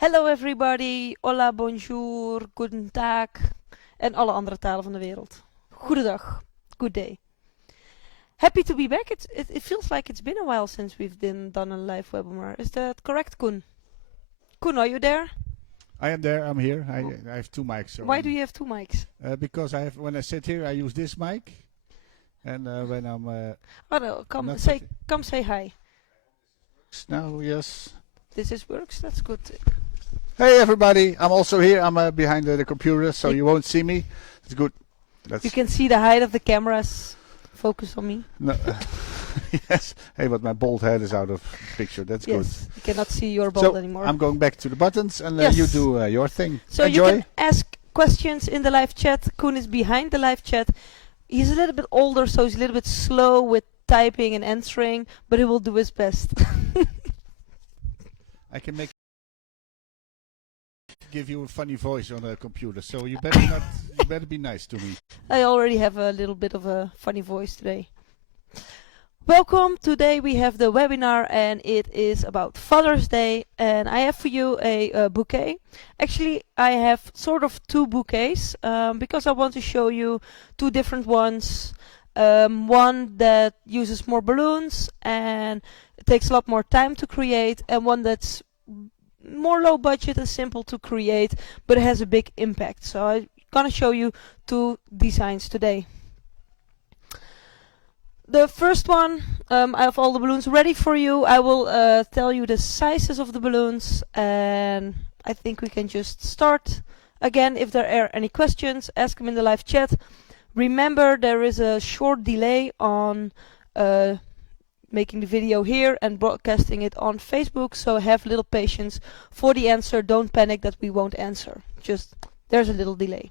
Hello everybody, hola, bonjour, guten tag en alle andere talen van de wereld. Goedendag, good day. Happy to be back. It feels like it's been a while since we've done a live webinar. Is that correct, Koen? Koen, are you there? I am there. I'm here. I have two mics. So Why do you have two mics? because when I sit here, I use this mic, and when I'm Oh no, come say hi. now, yes. This works. That's good. Hey everybody! I'm also here. I'm behind the computer, so you won't see me. It's good. You can see the height of the cameras. Focus on me. No, yes. Hey, but my bald head is out of picture. That's good. Yes, you cannot see your bald anymore. I'm going back to the buttons, and yes. you do your thing. So enjoy. You can ask questions in the live chat. Koen is behind the live chat. He's a little bit older, so he's a little bit slow with typing and answering, but he will do his best. I can give you a funny voice on a computer, so you better not. You better be nice to me. I already have a little bit of a funny voice today. Welcome. Today we have the webinar, and it is about Father's Day, and I have for you a bouquet. Actually, I have sort of two bouquets because I want to show you two different ones. One that uses more balloons and it takes a lot more time to create, and one that's more low budget and simple to create, but it has a big impact. So I'm gonna show you two designs today. The first one, I have all the balloons ready for you. I will tell you the sizes of the balloons, and I think we can just start. Again, if there are any questions, ask them in the live chat. Remember, there is a short delay on making the video here and broadcasting it on Facebook, so have a little patience for the answer. Don't panic that we won't answer. Just, there's a little delay.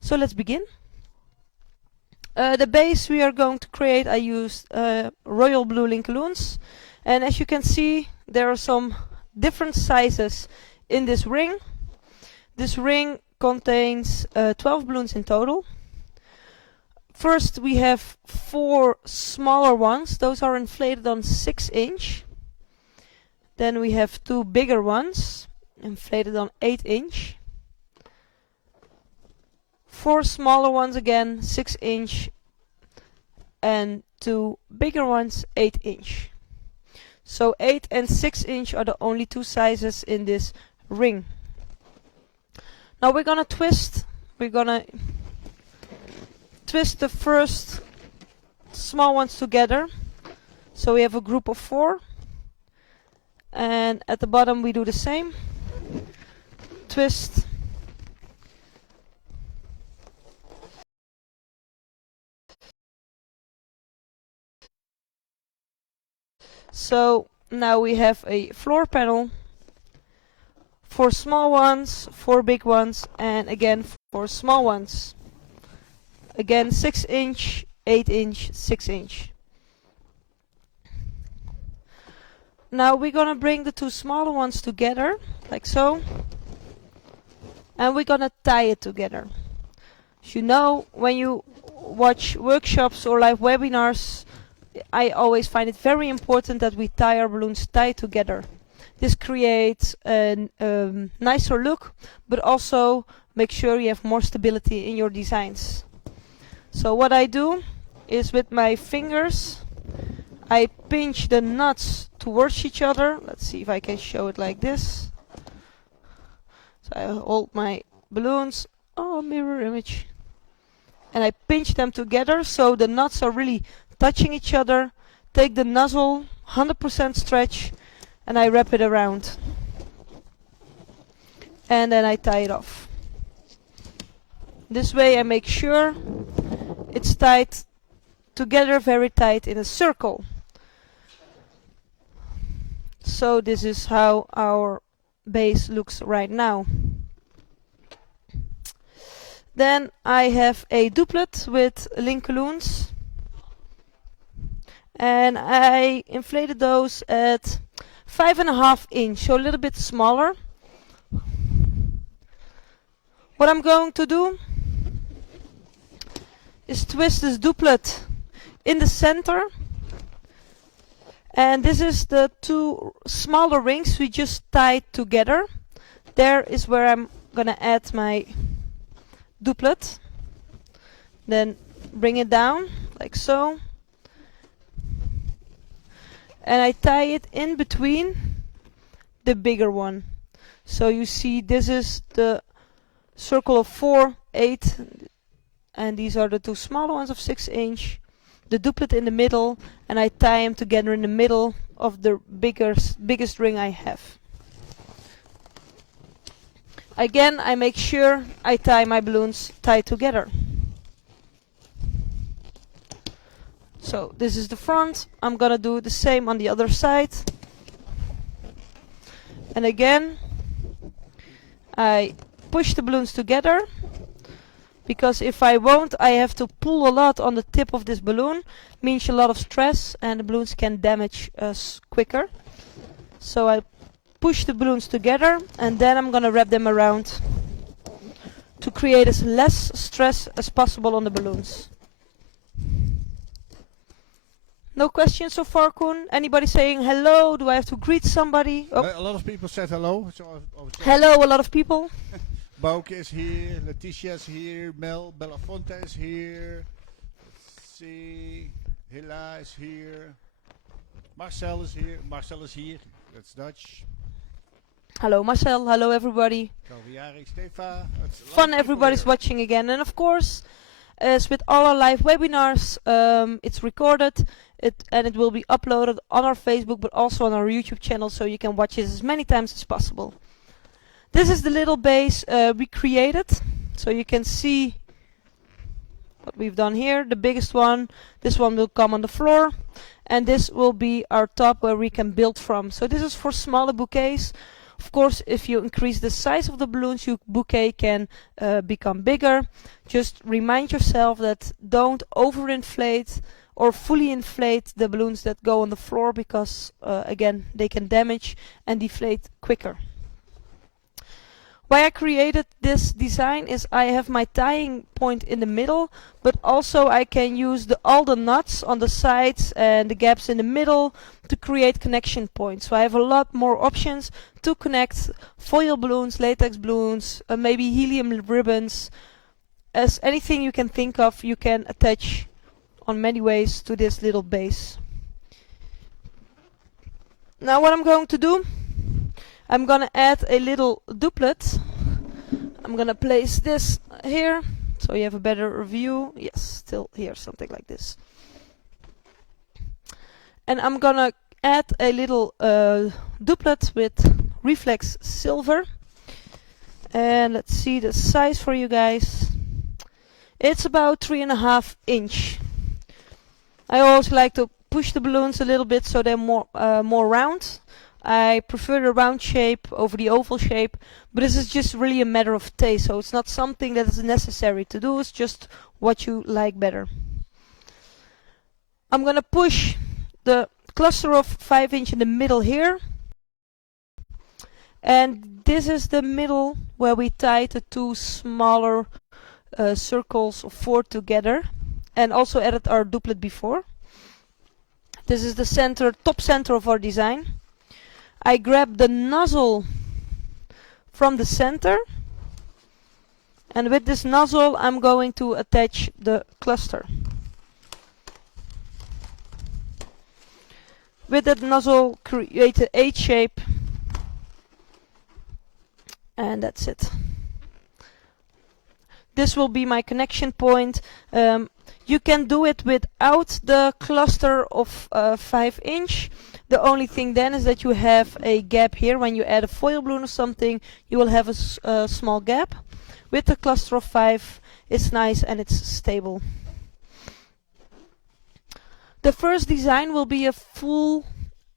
So let's begin. The base we are going to create, I used royal blue Airloonz, and as you can see, there are some different sizes in this ring. This ring contains 12 balloons in total. First we have 4 smaller ones. Those are inflated on 6-inch. Then we have 2 bigger ones inflated on 8-inch. 4 smaller ones again, 6-inch, and 2 bigger ones, 8-inch. So 8 and 6-inch are the only 2 sizes in this ring. Now we're gonna twist. We're gonna twist the first small ones together. So we have a group of 4. And at the bottom we do the same. Twist. So now we have a floor panel. 4 small ones, 4 big ones, and again 4 small ones. Again 6-inch, 8-inch, 6-inch. Now we're gonna bring the 2 smaller ones together, like so. And we're gonna tie it together. As you know, when you watch workshops or live webinars, I always find it very important that we tie our balloons tight together. This creates a nicer look, but also make sure you have more stability in your designs. So what I do is with my fingers, I pinch the nuts towards each other. Let's see if I can show it like this. So I hold my balloons, mirror image, and I pinch them together so the nuts are really touching each other. Take the nozzle, 100% stretch, and I wrap it around. And then I tie it off. This way I make sure it's tied together, very tight in a circle. So this is how our base looks right now. Then I have a duplet with Airloonz. And I inflated those at 5.5 inch, so a little bit smaller. What I'm going to do is twist this duplet in the center And this is the two smaller rings we just tied together. There is where I'm gonna add my duplet. Then bring it down like so. And I tie it in between the bigger one. So you see this is the circle of 4, 8, and these are the two smaller ones of 6 inch. The duplet in the middle, and I tie them together in the middle of the biggest ring I have. Again, I make sure I tie my balloons tied together. So this is the front. I'm gonna do the same on the other side. And again, I push the balloons together, because if I won't, I have to pull a lot on the tip of this balloon. Means a lot of stress, and the balloons can damage us quicker. So I push the balloons together, and then I'm gonna wrap them around to create as less stress as possible on the balloons. No questions so far, Koen? Anybody saying hello? Do I have to greet somebody? Oh. A lot of people said hello. So Hello, a lot of people. Bouke is here, Letitia is here, Mel Belafonte is here. Let's see, Hilla is here. Marcel is here. Marcel is here. That's Dutch. Hello, Marcel. Hello, everybody. Calviari, Stefa. Fun everybody's watching again. And of course, as with all our live webinars, it's recorded and it will be uploaded on our Facebook, but also on our YouTube channel, so you can watch it as many times as possible. This is the little base we created, so you can see what we've done here. The biggest one, this one will come on the floor, and this will be our top where we can build from. So this is for smaller bouquets. Of course, if you increase the size of the balloons, your bouquet can become bigger. Just remind yourself that don't overinflate or fully inflate the balloons that go on the floor, because again, they can damage and deflate quicker. Why I created this design is I have my tying point in the middle, but also I can use all the nuts on the sides and the gaps in the middle to create connection points. So I have a lot more options to connect foil balloons, latex balloons, maybe helium ribbons. As anything you can think of, you can attach on many ways to this little base. Now what I'm going to do, I'm gonna add a little duplet. I'm gonna place this here so you have a better view. Yes, still here, something like this. And I'm gonna add a little duplet with reflex silver. And let's see the size for you guys. It's about 3.5 inch. I always like to push the balloons a little bit so they're more round. I prefer the round shape over the oval shape, but this is just really a matter of taste, so it's not something that is necessary to do, it's just what you like better. I'm gonna push the cluster of 5 inch in the middle here, and this is the middle where we tied the two smaller circles of 4 together, and also added our duplet before. This is the center, top center of our design. I grab the nozzle from the center, and with this nozzle I'm going to attach the cluster. With that nozzle, create an H shape, and that's it. This will be my connection point. You can do it without the cluster of 5 inch. The only thing then is that you have a gap here. When you add a foil balloon or something, you will have a small gap. With the cluster of 5, it's nice and it's stable. The first design will be a full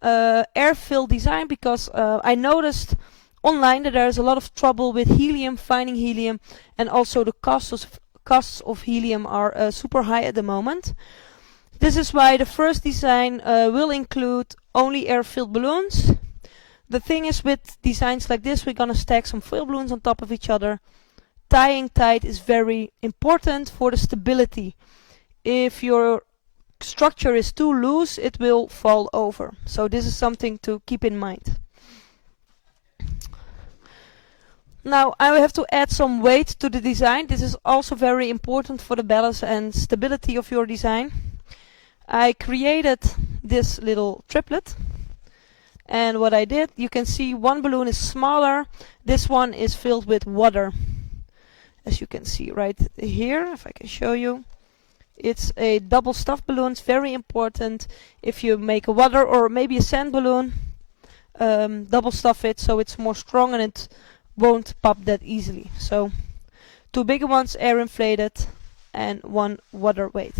air-filled design, because I noticed online that there is a lot of trouble with helium, finding helium, and also the costs of helium are super high at the moment. This is why the first design will include only air-filled balloons. The thing is, with designs like this, we're gonna stack some foil balloons on top of each other. Tying tight is very important for the stability. If your structure is too loose, it will fall over. So this is something to keep in mind. Now I have to add some weight to the design. This is also very important for the balance and stability of your design. I created this little triplet, and what I did, you can see one balloon is smaller, this one is filled with water, as you can see right here. If I can show you, it's a double stuffed balloon. It's very important if you make a water or maybe a sand balloon, double stuff it so it's more strong and it won't pop that easily. So 2 bigger ones air inflated and 1 water weight.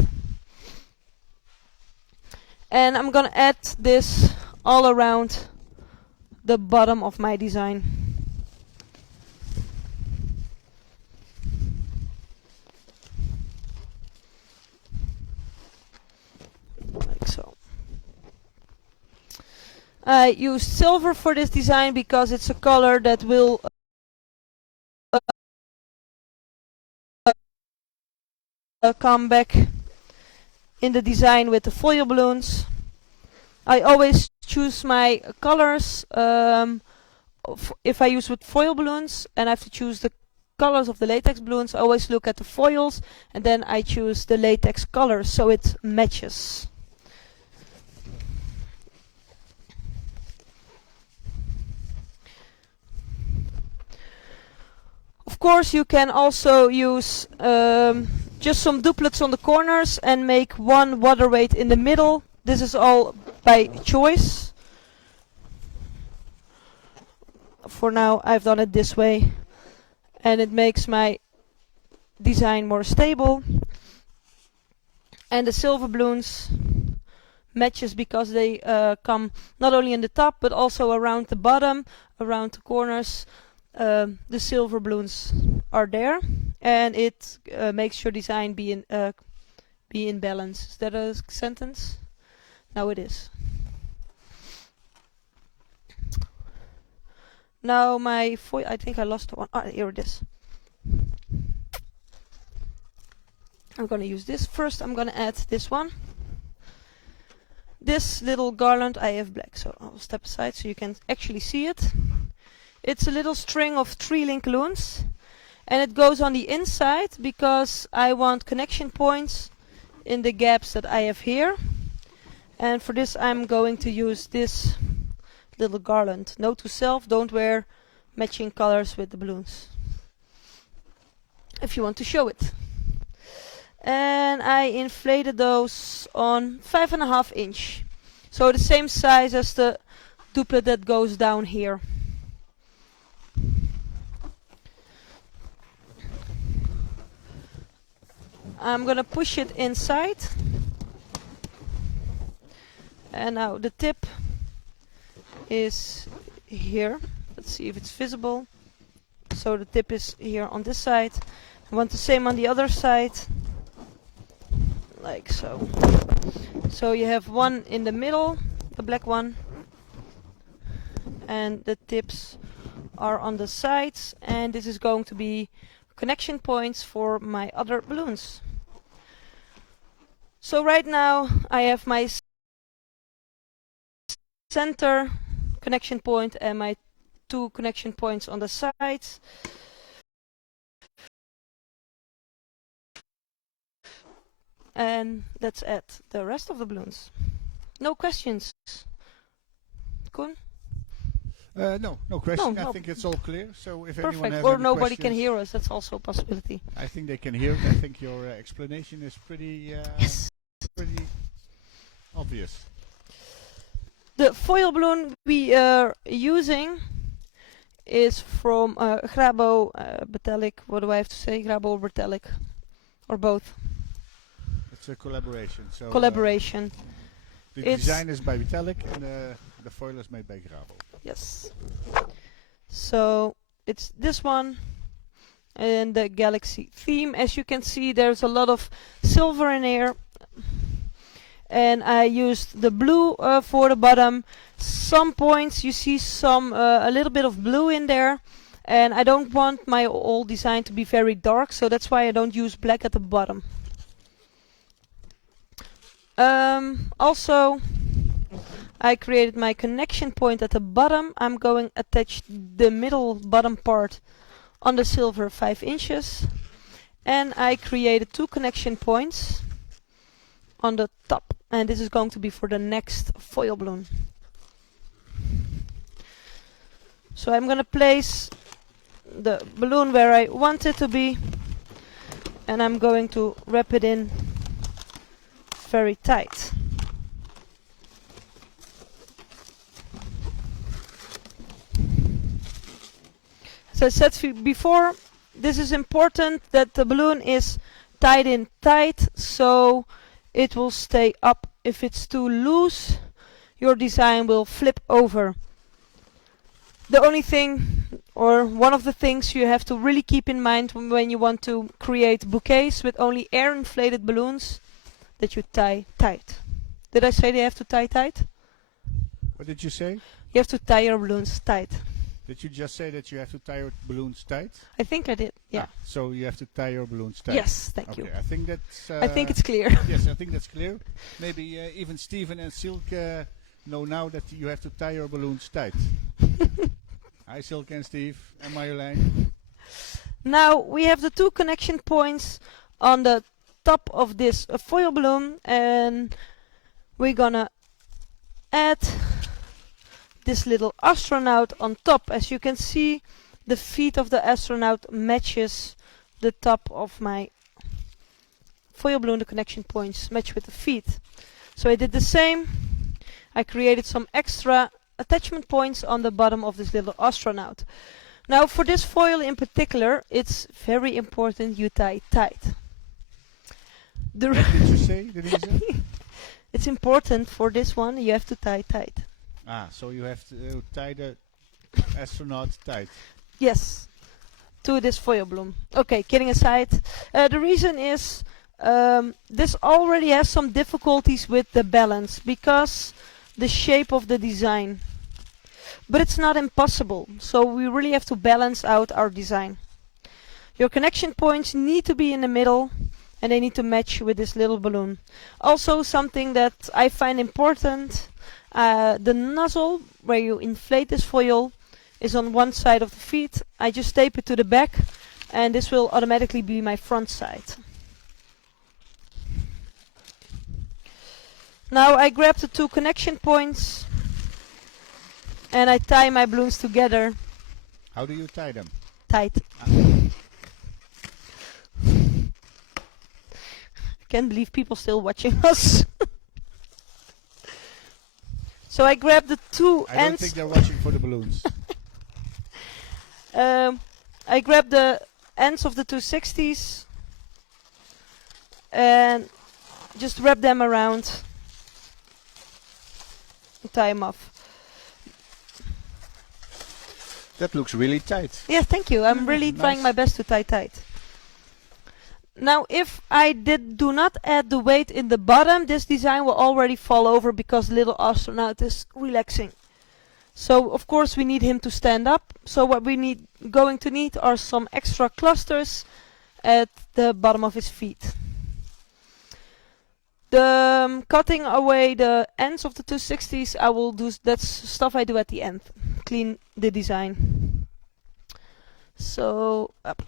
And I'm gonna add this all around the bottom of my design. Like so. I used silver for this design because it's a color that will come back in the design with the foil balloons. I always choose my colors if I use with foil balloons and I have to choose the colors of the latex balloons. I always look at the foils and then I choose the latex colors so it matches. Of course you can also use just some duplets on the corners and make 1 water weight in the middle. This is all by choice. For now I've done it this way and it makes my design more stable. And the silver balloons matches because they come not only in the top but also around the bottom, around the corners. The silver balloons are there, and it makes your design be in balance. Is that a sentence? Now it is. Now my foil, I think I lost one. Ah, here it is. I'm gonna use this first. I'm gonna add this one. This little garland I have black, so I'll step aside so you can actually see it. It's a little string of 3 link loons and it goes on the inside because I want connection points in the gaps that I have here. And for this I'm going to use this little garland. Note to self, don't wear matching colors with the balloons if you want to show it. And I inflated those on 5.5 inch. So the same size as the duplet that goes down here. I'm gonna push it inside. And now the tip is here. Let's see if it's visible. So the tip is here on this side. I want the same on the other side. Like so. So you have one in the middle, the black one. And the tips are on the sides. And this is going to be connection points for my other balloons. So right now I have my center connection point and my 2 connection points on the sides. And let's add the rest of the balloons. No questions? Koen? No question. No, I think it's all clear. So if anyone perfect. has Or any nobody can questions, hear us. That's also a possibility. I think they can hear it. I think your explanation is pretty obvious. The foil balloon we are using is from Grabo Metallic. What do I have to say? Grabo or Metallic? Or both? It's a collaboration. So Collaboration. the design is by Metallic and the foil is made by Grabo. Yes. So it's this one and the Galaxy theme. As you can see, there's a lot of silver in here. And I used the blue for the bottom. Some points you see some a little bit of blue in there, and I don't want my old design to be very dark, so that's why I don't use black at the bottom. Also, I created my connection point at the bottom. I'm going to attach the middle bottom part on the silver 5 inches. And I created 2 connection points on the top. And this is going to be for the next foil balloon. So I'm going to place the balloon where I want it to be. And I'm going to wrap it in very tight. As I said before, this is important that the balloon is tied in tight, so it will stay up. If it's too loose, your design will flip over. The only thing, or one of the things you have to really keep in mind when you want to create bouquets with only air inflated balloons, that you tie tight. Did I say they have to tie tight? What did you say? You have to tie your balloons tight. Did you just say that you have to tie your balloons tight? I think I did, yeah. So you have to tie your balloons tight? Yes, thank you. I think that's... I think it's clear. Yes, I think that's clear. Maybe even Steven and Silke know now that you have to tie your balloons tight. Hi Silke and Steve and Marjolein. Now we have the 2 connection points on the top of this foil balloon, and we're gonna add this little astronaut on top. As you can see, the feet of the astronaut matches the top of my foil balloon. The connection points match with the feet. So I did the same. I created some extra attachment points on the bottom of this little astronaut. Now for this foil in particular, it's very important you tie tight. What did you say, Denise? It's important for this one, you have to tie tight. So you have to tie the astronaut tight. Yes, to this foil balloon. Okay, kidding aside, the reason is this already has some difficulties with the balance because the shape of the design. But it's not impossible, so we really have to balance out our design. Your connection points need to be in the middle and they need to match with this little balloon. Also something that I find important, the nozzle where you inflate this foil is on one side of the feet. I just tape it to the back and this will automatically be my front side. Now I grab the 2 connection points and I tie my balloons together. How do you tie them? Tight. Can't believe people still watching us. So I grab the 2 ends. I don't think they're watching for the balloons. I grab the ends of the 260s and just wrap them around and tie them off. That looks really tight. Yeah, thank you. I'm really trying my best to tie tight. Now, if I do not add the weight in the bottom, this design will already fall over because the little astronaut is relaxing. So, of course, we need him to stand up. So what we going to need are some extra clusters at the bottom of his feet. The cutting away the ends of the 260s, I will do. That's stuff I do at the end. Clean the design. So up.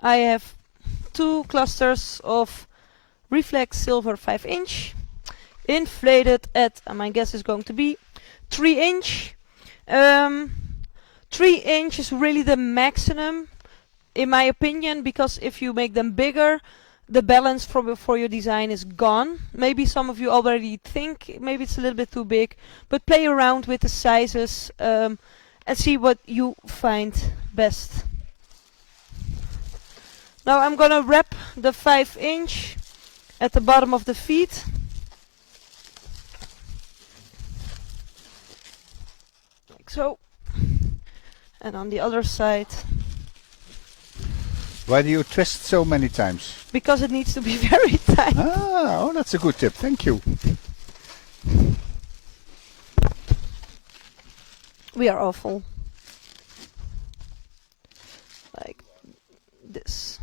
I have 2 clusters of reflex silver 5 inch, inflated at, my guess is going to be 3 inch. 3 inch is really the maximum, in my opinion, because if you make them bigger, the balance for your design is gone. Maybe some of you already think maybe it's a little bit too big, but play around with the sizes and see what you find best. Now I'm gonna wrap the 5 inch at the bottom of the feet. Like so. And on the other side. Why do you twist so many times? Because it needs to be very tight. Oh, that's a good tip. Thank you. We are awful. Like this.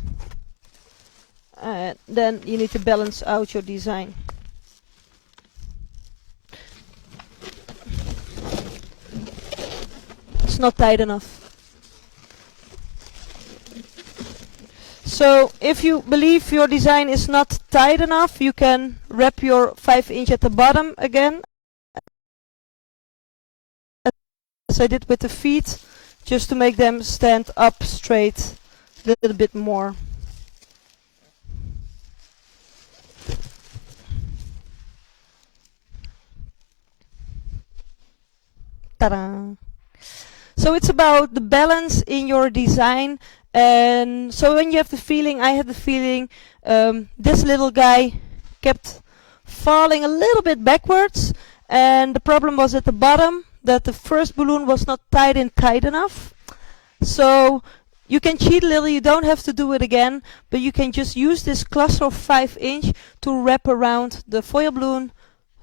then you need to balance out your design. It's not tight enough. So if you believe your design is not tight enough, you can wrap your 5" at the bottom again, as I did with the feet, just to make them stand up straight a little bit more. Ta-da! So it's about the balance in your design. And so when you have the feeling, I had the feeling, this little guy kept falling a little bit backwards, and the problem was at the bottom, that the first balloon was not tied in tight enough. So you can cheat a little, you don't have to do it again, but you can just use this cluster of 5" to wrap around the foil balloon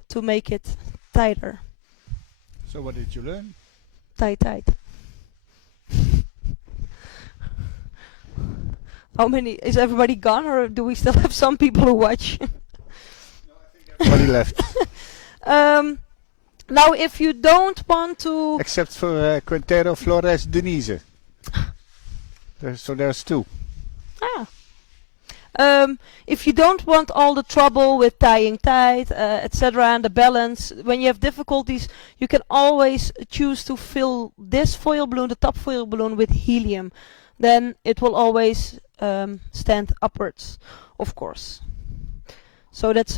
to make it tighter. So what did you learn? Tight. How many? Is everybody gone, or do we still have some people who watch? No, I think everybody left. Now, if you don't want to... Except for Quintero, Flores, Denise. So there's 2. If you don't want all the trouble with tying tight, etc., and the balance, when you have difficulties, you can always choose to fill this foil balloon, the top foil balloon, with helium. Then it will always stand upwards, of course. So that's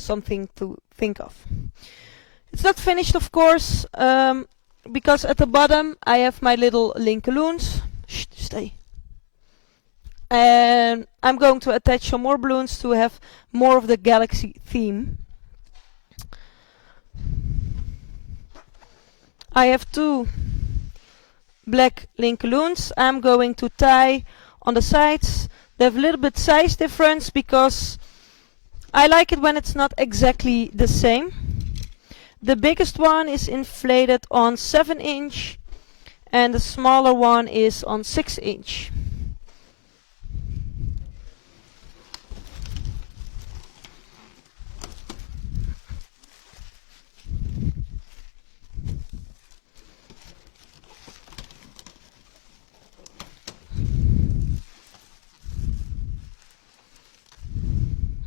something to think of. It's not finished, of course, because at the bottom I have my little Airloonz. Shh, stay. And I'm going to attach some more balloons to have more of the galaxy theme. I have 2 black Airloonz. I'm going to tie on the sides. They have a little bit size difference because I like it when it's not exactly the same. The biggest one is inflated on 7" and the smaller one is on 6".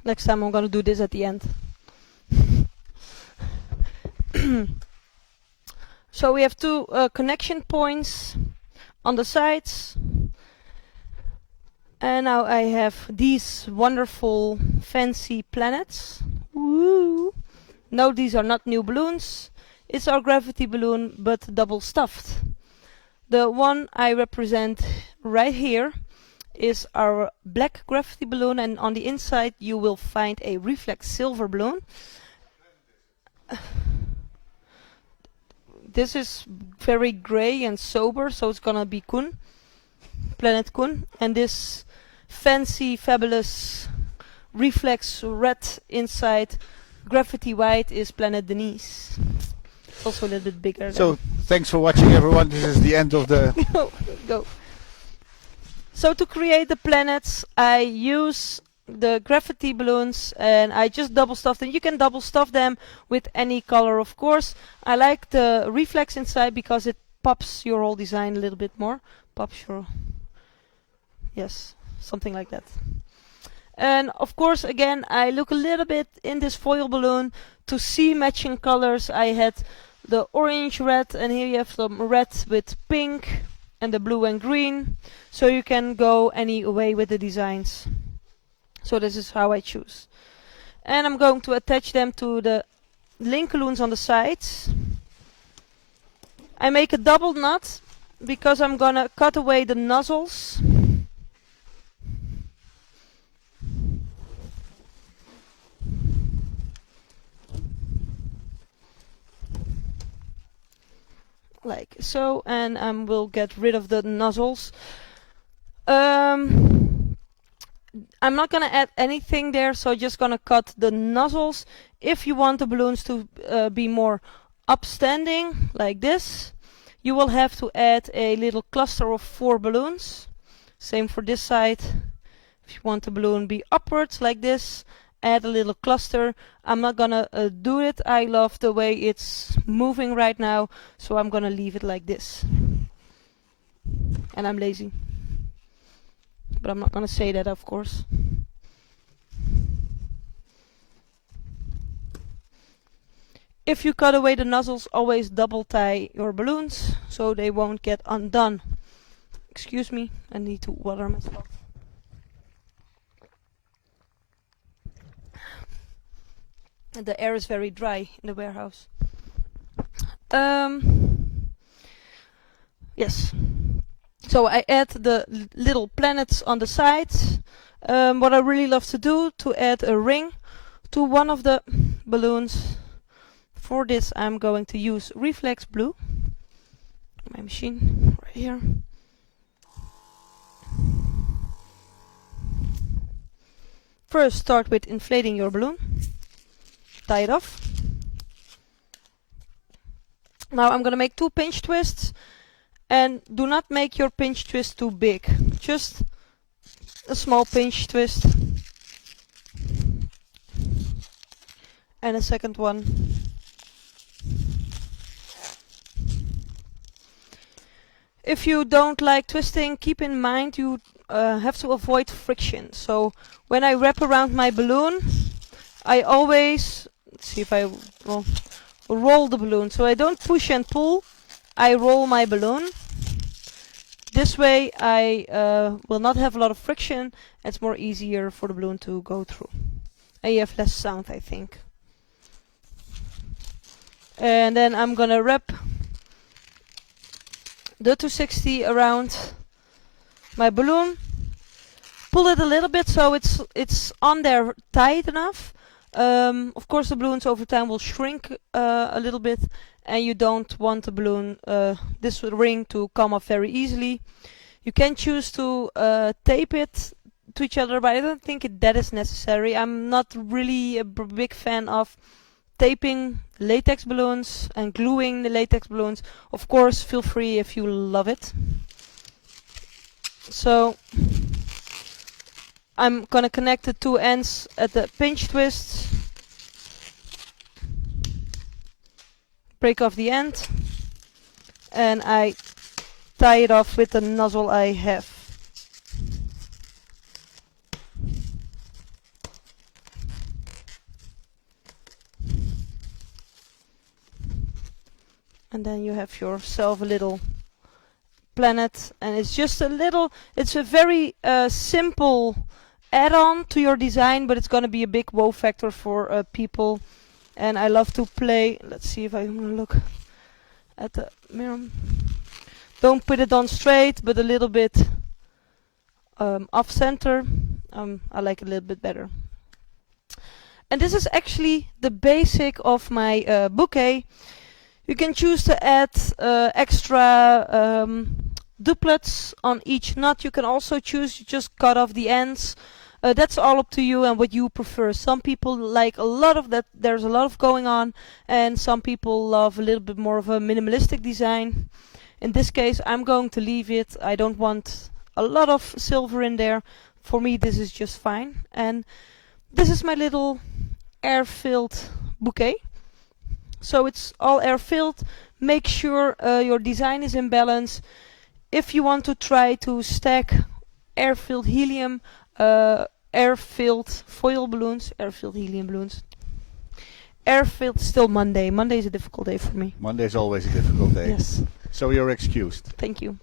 Next time I'm gonna do this at the end. So we have 2 connection points on the sides. And now I have these wonderful fancy planets. Woo! No, these are not new balloons. It's our gravity balloon, but double stuffed. The one I represent right here is our black gravity balloon, and on the inside you will find a reflex silver balloon. This is very grey and sober, so it's gonna be Kun, Planet Kun, and this fancy, fabulous reflex red inside gravity white is Planet Denise. It's also a little bit bigger. So thanks for watching, everyone. This is the end of the... Go. So to create the planets, I use the gravity balloons and I just double stuff them. You can double stuff them with any color, of course. I like the reflex inside because it pops your whole design a little bit more. Pops your... Yes, something like that. And of course, again, I look a little bit in this foil balloon to see matching colors. I had the orange red, and here you have some red with pink and the blue and green, so you can go any way with the designs. So this is how I choose. And I'm going to attach them to the Airloonz on the sides. I make a double knot because I'm gonna cut away the nozzles. Like so, and will get rid of the nozzles. I'm not gonna add anything there, so just gonna cut the nozzles. If you want the balloons to be more upstanding, like this, you will have to add a little cluster of 4 balloons. Same for this side. If you want the balloon be upwards like this, add a little cluster. I'm not gonna do it. I love the way it's moving right now, so I'm gonna leave it like this. And I'm lazy. But I'm not gonna say that, of course. If you cut away the nozzles, always double tie your balloons so they won't get undone. Excuse me, I need to water myself. And the air is very dry in the warehouse. Yes. So I add the little planets on the sides. What I really love to do, to add a ring to one of the balloons. For this I'm going to use Reflex Blue. My machine right here. First start with inflating your balloon. Tie it off. Now I'm gonna make 2 pinch twists, and do not make your pinch twist too big. Just a small pinch twist. And a second one. If you don't like twisting, keep in mind you have to avoid friction. So when I wrap around my balloon, I always, let's see if I will roll the balloon. So I don't push and pull, I roll my balloon. This way I will not have a lot of friction. It's more easier for the balloon to go through. And you have less sound, I think. And then I'm gonna wrap the 260 around my balloon. Pull it a little bit so it's on there tight enough. Of course the balloons over time will shrink a little bit, and you don't want the balloon, this ring, to come off very easily. You can choose to tape it to each other, but I don't think that is necessary. I'm not really a big fan of taping latex balloons and gluing the latex balloons. Of course, feel free if you love it. So I'm gonna connect the 2 ends at the pinch twists. Break off the end, and I tie it off with the nozzle I have. And then you have yourself a little planet, and it's just a little, it's a very simple add-on to your design, but it's gonna be a big wow factor for people. And I love to play, let's see if I'm gonna look at the mirror. Don't put it on straight, but a little bit off center. I like it a little bit better. And this is actually the basic of my bouquet. You can choose to add extra doublets on each knot. You can also choose to just cut off the ends. That's all up to you and what you prefer. Some people like a lot of that, there's a lot of going on, and some people love a little bit more of a minimalistic design. In this case I'm going to leave it. I don't want a lot of silver in there. For me this is just fine. And this is my little air-filled bouquet. So it's all air-filled. Make sure your design is in balance. If you want to try to stack air-filled helium, air-filled foil balloons, air-filled helium balloons. Air-filled, still Monday. Monday is a difficult day for me. Monday is always a difficult day. Yes. So you're excused. Thank you.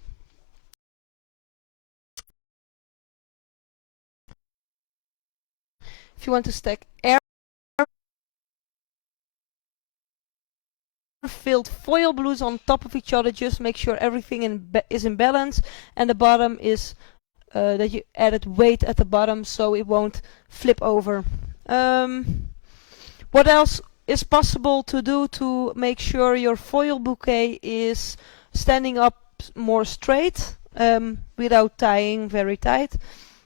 If you want to stack air-filled foil balloons on top of each other, just make sure everything is in balance, and the bottom is that you added weight at the bottom so it won't flip over. What else is possible to do to make sure your foil bouquet is standing up more straight without tying very tight?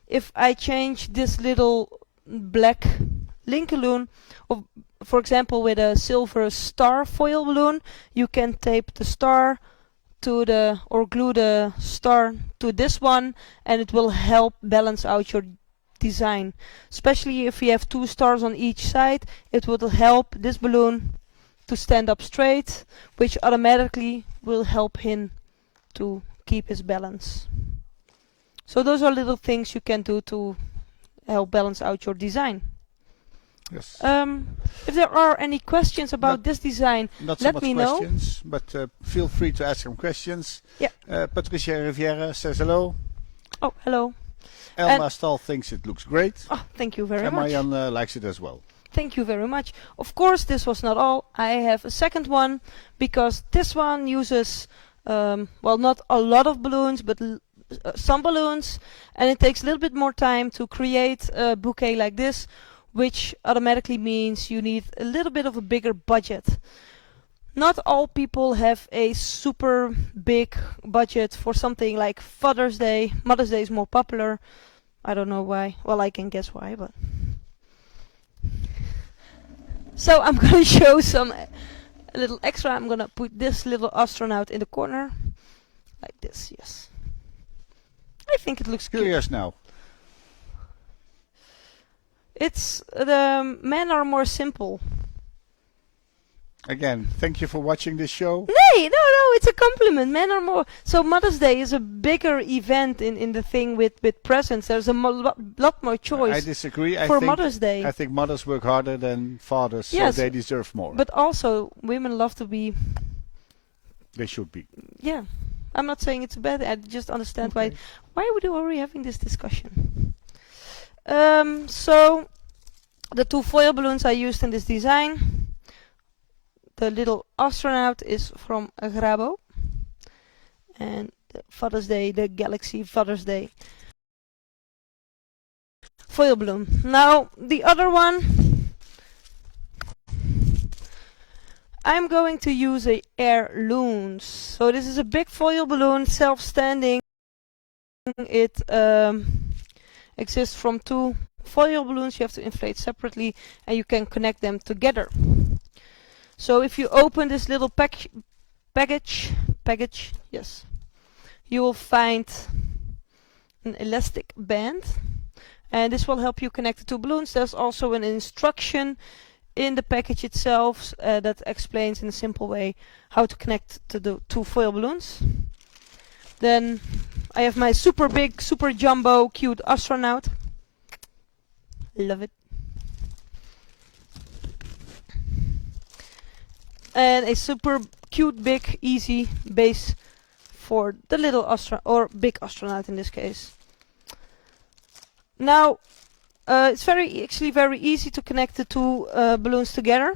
If I change this little black link balloon, or for example with a silver star foil balloon, you can tape the star to or glue the star to this one, and it will help balance out your design. Especially if you have 2 stars on each side, it will help this balloon to stand up straight, which automatically will help him to keep his balance. So those are little things you can do to help balance out your design. Yes. If there are any questions about this design, Not so let much me know. questions, but feel free to ask some questions. Yeah. Patricia Riviera says hello. Oh, hello. Elma Stahl thinks it looks great. Oh, thank you very And much. Marianne likes it as well. Thank you very much. Of course, this was not all. I have a second one, because this one uses, well, not a lot of balloons, but some balloons, and it takes a little bit more time to create a bouquet like this, which automatically means you need a little bit of a bigger budget. Not all people have a super big budget for something like Father's Day. Mother's Day is more popular. I don't know why. Well, I can guess why, but... So I'm gonna show some a little extra. I'm gonna put this little astronaut in the corner. Like this, yes. I think it looks Curious now. It's, the men are more simple. Again, thank you for watching this show. No, it's a compliment. Men are more... So Mother's Day is a bigger event in the thing with presents. There's a lot more choice. I disagree. For Mother's Day. I think mothers work harder than fathers, Yes, so they deserve more. But also, women love to be... They should be. Yeah. I'm not saying it's bad. I just understand why are we having this discussion. So, the 2 foil balloons I used in this design. The little astronaut is from Grabo. And the Father's Day, the Galaxy Father's Day foil balloon. Now, the other one, I'm going to use a Airloonz. So this is a big foil balloon, self-standing. It exists from 2 foil balloons. You have to inflate separately, and you can connect them together. So if you open this little package, yes, you will find an elastic band, and this will help you connect the 2 balloons. There's also an instruction in the package itself that explains in a simple way how to connect to the 2 foil balloons. Then I have my super big, super jumbo, cute astronaut. Love it. And a super cute, big, easy base for the little or big astronaut in this case. Now, it's actually very easy to connect the 2 balloons together.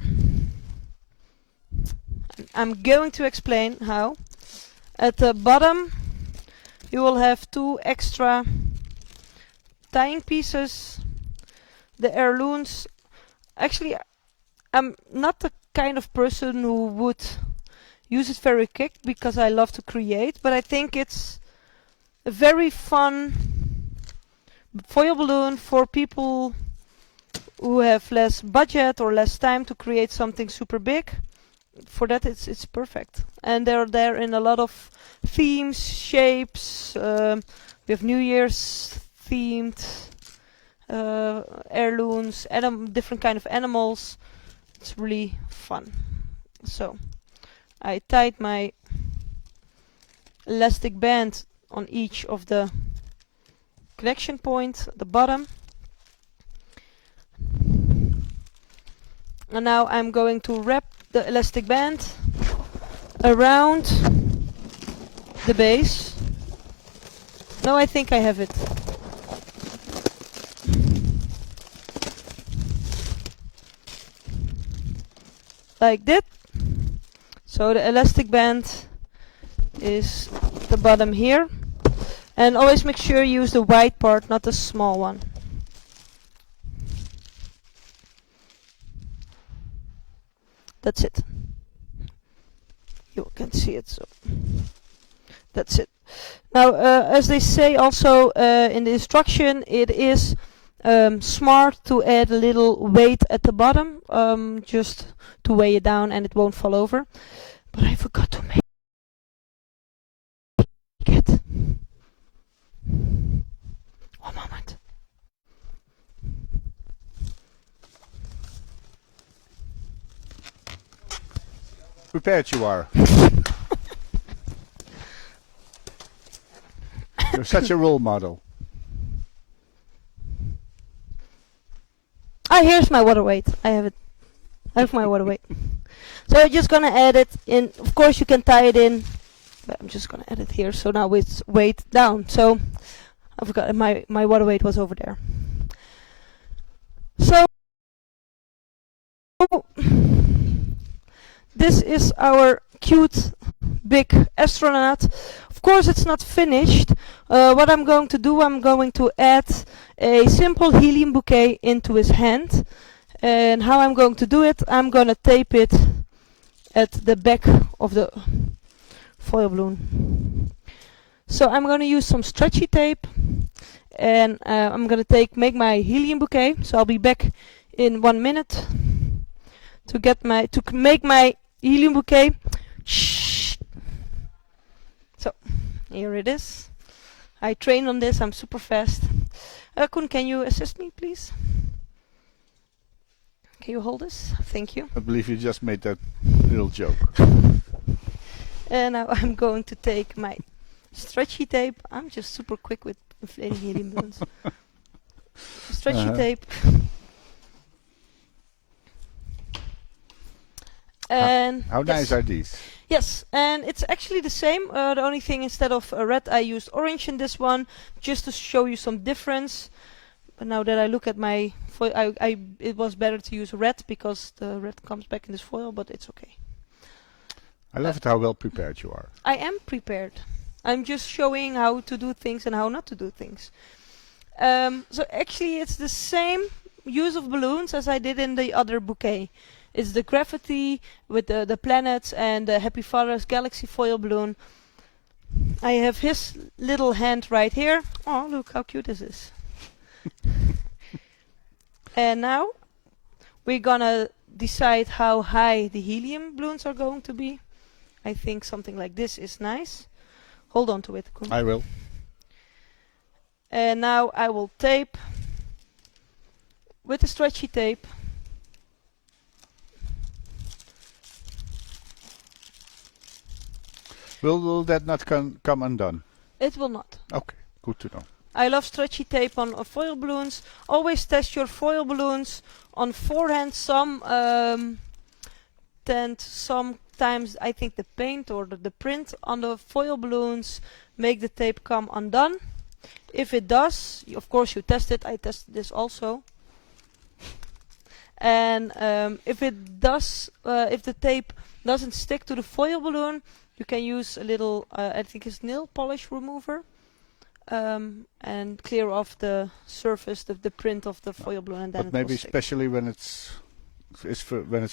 I'm going to explain how. At the bottom, you will have 2 extra tying pieces. The Airloonz. Actually, I'm not the kind of person who would use it very quick because I love to create, but I think it's a very fun foil balloon for people who have less budget or less time to create something super big. For that, it's perfect. And they're there in a lot of themes, shapes. We have New Year's themed Airloonz, different kind of animals. It's really fun. So I tied my elastic band on each of the connection points at the bottom. And now I'm going to wrap the elastic band around the base. Now I think I have it. Like that. So the elastic band is the bottom here. And always make sure you use the wide part, not the small one. That's it. You can see it, so that's it. Now, as they say also in the instruction, it is smart to add a little weight at the bottom, just to weigh it down and it won't fall over. But I forgot to make it. One moment. prepared you are. You're such a role model. Ah, here's my water weight. I have it. I have my water weight. So I'm just gonna add it in. Of course, you can tie it in, but I'm just gonna add it here. So now it's weight down. So I forgot my water weight was over there. So this is our cute big astronaut. Of course, it's not finished. What I'm going to do, I'm going to add a simple helium bouquet into his hand. And how I'm going to do it, I'm going to tape it at the back of the foil balloon. So I'm going to use some stretchy tape, and I'm going to make my helium bouquet. So I'll be back in 1 minute to make my helium bouquet. Shh. So here it is. I trained on this. I'm super fast. Koen, can you assist me, please? Can you hold this? Thank you. I believe you just made that little joke. And now I'm going to take my stretchy tape. I'm just super quick with inflating helium balloons. Stretchy tape. And how nice are these? Yes, and it's actually the same. The only thing, instead of red, I used orange in this one, just to show you some difference. But now that I look at my foil, it was better to use red because the red comes back in this foil, but it's okay. I love it how well prepared you are. I am prepared. I'm just showing how to do things and how not to do things. So actually it's the same use of balloons as I did in the other bouquet. It's the gravity with the planets and the Happy Father's Galaxy foil balloon. I have his little hand right here. Oh, look how cute this is. And now we're gonna decide how high the helium balloons are going to be. I think something like this is nice. Hold on to it, Koen. I will. And now I will tape with the stretchy tape. Will that not come undone? It will not. Okay, good to know. I love stretchy tape on foil balloons. Always test your foil balloons on forehand. Sometimes I think the paint or the print on the foil balloons make the tape come undone. If it does, of course you test it. I tested this also. And if it does, if the tape doesn't stick to the foil balloon, you can use a little, I think it's nail polish remover, and clear off the surface, the print of the foil balloon, and then but maybe especially when it's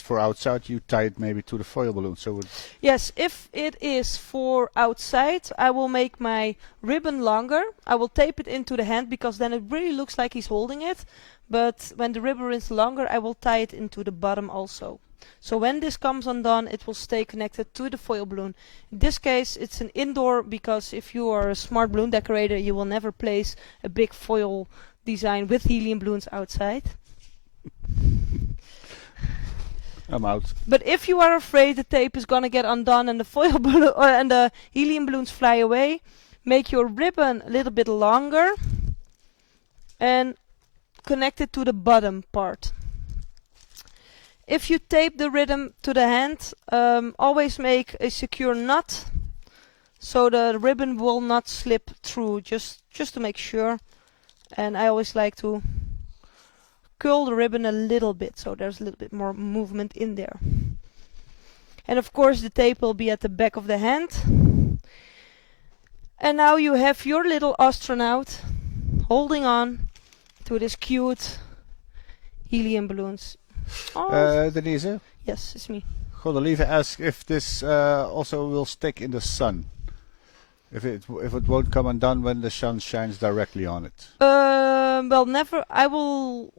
for outside, you tie it maybe to the foil balloon. So yes, if it is for outside, I will make my ribbon longer. I will tape it into the hand because then it really looks like he's holding it. But when the ribbon is longer, I will tie it into the bottom also. So when this comes undone, it will stay connected to the foil balloon. In this case, it's an indoor, because if you are a smart balloon decorator, you will never place a big foil design with helium balloons outside. I'm out. But if you are afraid the tape is gonna get undone and the foil balloon and the helium balloons fly away, make your ribbon a little bit longer and connect it to the bottom part. If you tape the ribbon to the hand, always make a secure knot so the ribbon will not slip through, just to make sure. And I always like to curl the ribbon a little bit so there's a little bit more movement in there. And of course the tape will be at the back of the hand. And now you have your little astronaut holding on to this cute helium balloons. Oh. Denise? Yes, it's me. Godelieve asks if this also will stick in the sun. If it won't come undone when the sun shines directly on it. Well, never. I will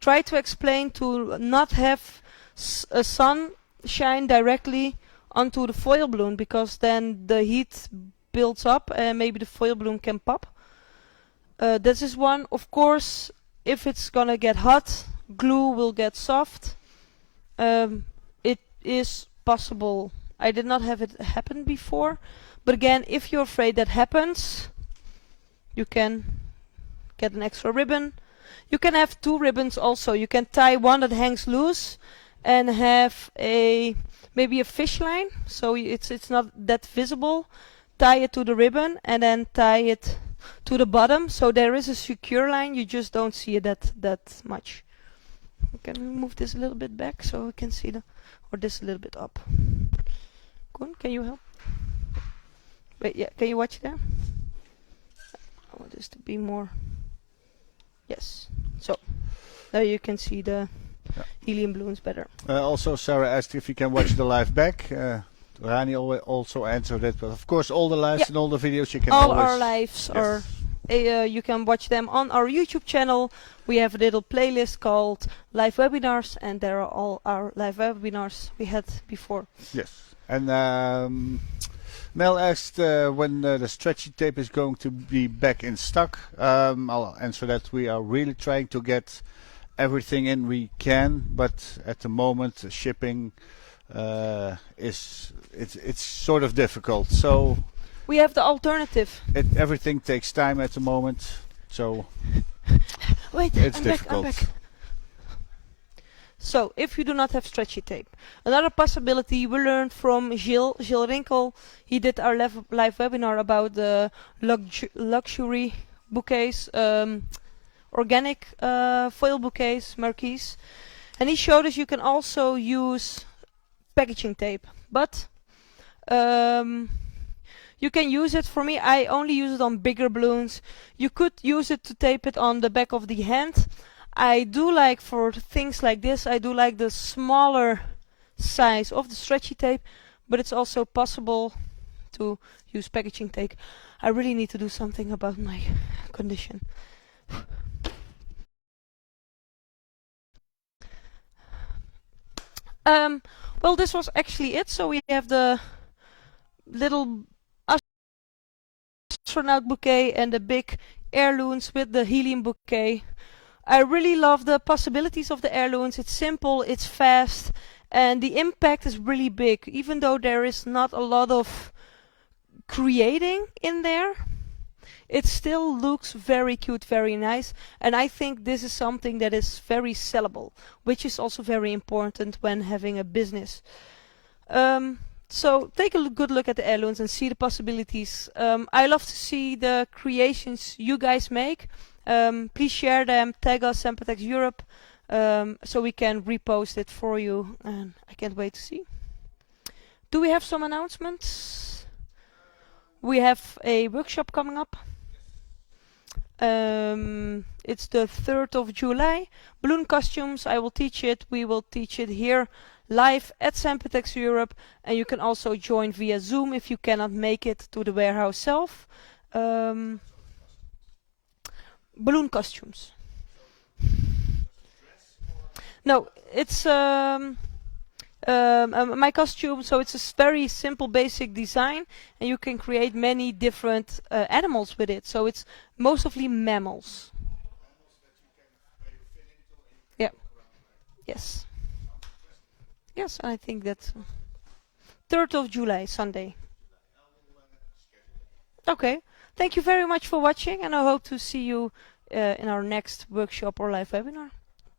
try to explain to not have a sun shine directly onto the foil balloon, because then the heat builds up and maybe the foil balloon can pop. This is one. Of course, if it's gonna get hot, glue will get soft. It is possible. I did not have it happen before, but again, if you're afraid that happens, you can get an extra ribbon. You can have 2 ribbons also. You can tie one that hangs loose and have maybe a fish line, so it's not that visible. Tie it to the ribbon and then tie it to the bottom, so there is a secure line. You just don't see it that much. Can we move this a little bit back so we can see or this a little bit up? Koen, can you help? Wait, yeah, can you watch there? I want this to be more. Yes. So now you can see the helium balloons better. Also, Sarah asked if you can watch the live back. Rani also answered it, but of course all the lives and all the videos you can all always... our lives are you can watch them on our YouTube channel. We have a little playlist called live webinars, and there are all our live webinars we had before. Yes. And Mel asked when the stretchy tape is going to be back in stock. I'll answer that. We are really trying to get everything in we can, but at the moment shipping it's sort of difficult. So we have the alternative. Everything takes time at the moment, so wait, it's I'm difficult. Back. So, if you do not have stretchy tape, another possibility we learned from Gilles Rinkel. He did our live webinar about the luxury bouquets, organic foil bouquets, Marquees, and he showed us you can also use packaging tape, but you can use it. For me, I only use it on bigger balloons. You could use it to tape it on the back of the hand. I do like, for things like this, I do like the smaller size of the stretchy tape, but it's also possible to use packaging tape. I really need to do something about my condition. Well, this was actually it. So we have the little astronaut bouquet and the big Airloonz with the helium bouquet. I really love the possibilities of the Airloonz. It's simple, it's fast, and the impact is really big. Even though there is not a lot of creating in there, it still looks very cute, very nice, and I think this is something that is very sellable, which is also very important when having a business. So take a good look at the Airloonz and see the possibilities. I love to see the creations you guys make. Please share them, tag us Sempertex Europe, so we can repost it for you, and I can't wait to see. Do we have some announcements? We have a workshop coming up. It's the 3rd of July. Balloon costumes, I will teach it. We will teach it here live at Sempertex Europe, and you can also join via Zoom if you cannot make it to the warehouse self. Balloon costumes. No, it's my costume, so it's a very simple basic design, and you can create many different animals with it, so it's mostly mammals. Yeah. Yes. Yes, I think that's 3rd of July, Sunday. Okay. Thank you very much for watching, and I hope to see you in our next workshop or live webinar,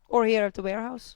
or here at the warehouse.